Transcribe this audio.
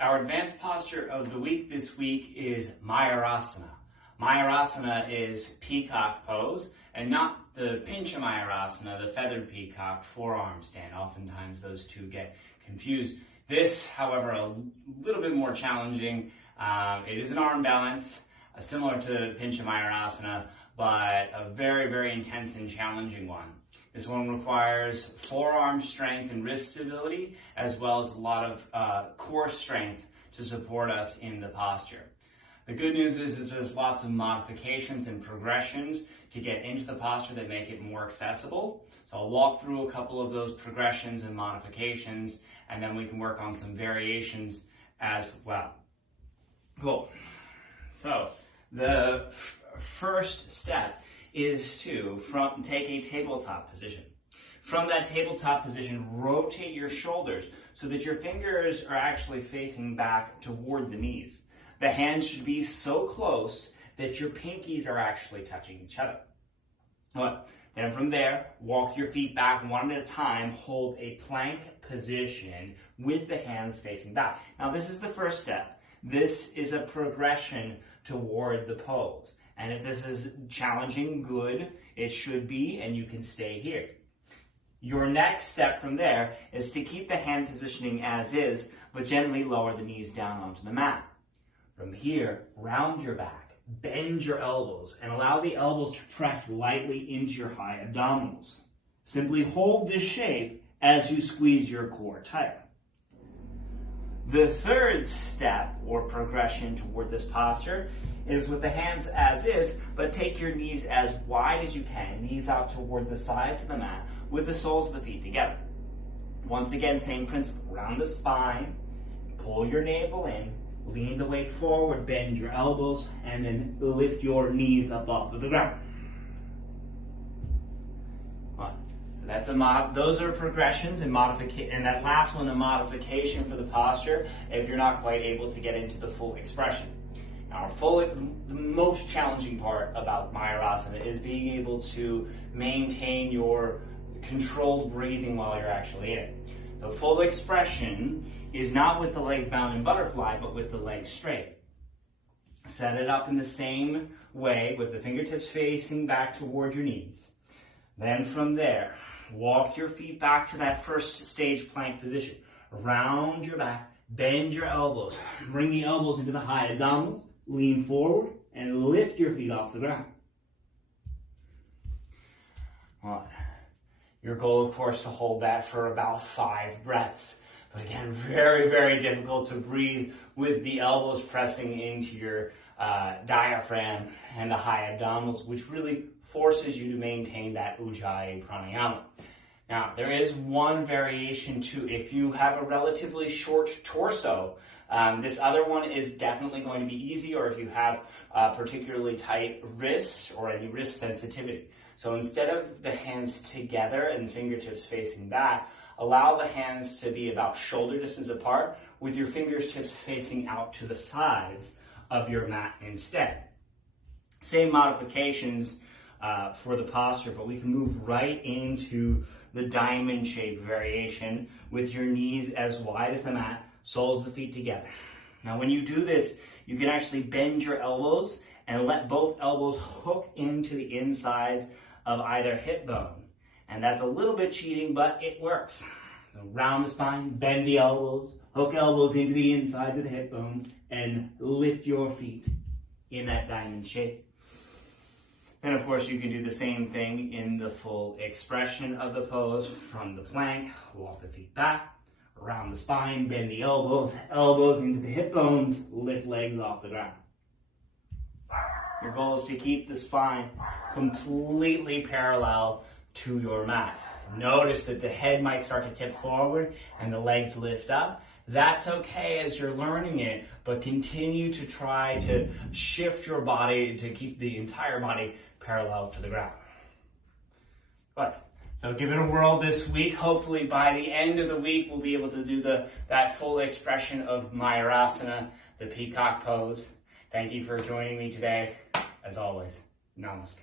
Our advanced posture of the week this week is Mayurasana. Mayurasana is peacock pose, and not the pincha Mayurasana, the feathered peacock forearm stand. Oftentimes those two get confused. This, however, a little bit more challenging. It is an arm balance, similar to pincha Mayurasana, but a very, very intense and challenging one. This one requires forearm strength and wrist stability, as well as a lot of core strength to support us in the posture. The good news is that there's lots of modifications and progressions to get into the posture that make it more accessible. So I'll walk through a couple of those progressions and modifications, and then we can work on some variations as well. Cool. So the first step is to take a tabletop position. From that tabletop position, rotate your shoulders so that your fingers are actually facing back toward the knees. The hands should be so close that your pinkies are actually touching each other. Then from there, walk your feet back one at a time, hold a plank position with the hands facing back. Now this is the first step. This is a progression toward the pose. And if this is challenging, good, it should be, and you can stay here. Your next step from there is to keep the hand positioning as is, but gently lower the knees down onto the mat. From here, round your back, bend your elbows, and allow the elbows to press lightly into your high abdominals. Simply hold this shape as you squeeze your core tight. The third step or progression toward this posture is with the hands as is, but take your knees as wide as you can, knees out toward the sides of the mat with the soles of the feet together. Once again, same principle, round the spine, pull your navel in, lean the weight forward, bend your elbows, and then lift your knees up off of the ground. So those are progressions and modification, and that last one, a modification for the posture if you're not quite able to get into the full expression. Now, the most challenging part about Mayurasana is being able to maintain your controlled breathing while you're actually in it. The full expression is not with the legs bound in butterfly, but with the legs straight. Set it up in the same way with the fingertips facing back toward your knees. Then from there, walk your feet back to that first stage plank position. Round your back, bend your elbows, bring the elbows into the high abdominals, lean forward, and lift your feet off the ground. Your goal, of course, to hold that for about 5 breaths. But again, very, very difficult to breathe with the elbows pressing into your diaphragm and the high abdominals, which really forces you to maintain that Ujjayi pranayama. Now, there is one variation too. If you have a relatively short torso, this other one is definitely going to be easy, or if you have particularly tight wrists or any wrist sensitivity. So instead of the hands together and fingertips facing back, allow the hands to be about shoulder distance apart with your fingertips facing out to the sides of your mat instead. Same modifications for the posture, but we can move right into the diamond shape variation with your knees as wide as the mat, soles of the feet together. Now when you do this, you can actually bend your elbows and let both elbows hook into the insides of either hip bone. And that's a little bit cheating, but it works. So round the spine, bend the elbows, hook elbows into the insides of the hip bones, and lift your feet in that diamond shape. Then, of course, you can do the same thing in the full expression of the pose. From the plank, walk the feet back, around the spine, bend the elbows, elbows into the hip bones, lift legs off the ground. Your goal is to keep the spine completely parallel to your mat. Notice that the head might start to tip forward and the legs lift up. That's okay as you're learning it, but continue to try to shift your body to keep the entire body parallel to the ground. So give it a whirl this week. Hopefully by the end of the week, we'll be able to do that full expression of Mayurasana, the peacock pose. Thank you for joining me today. As always, namaste.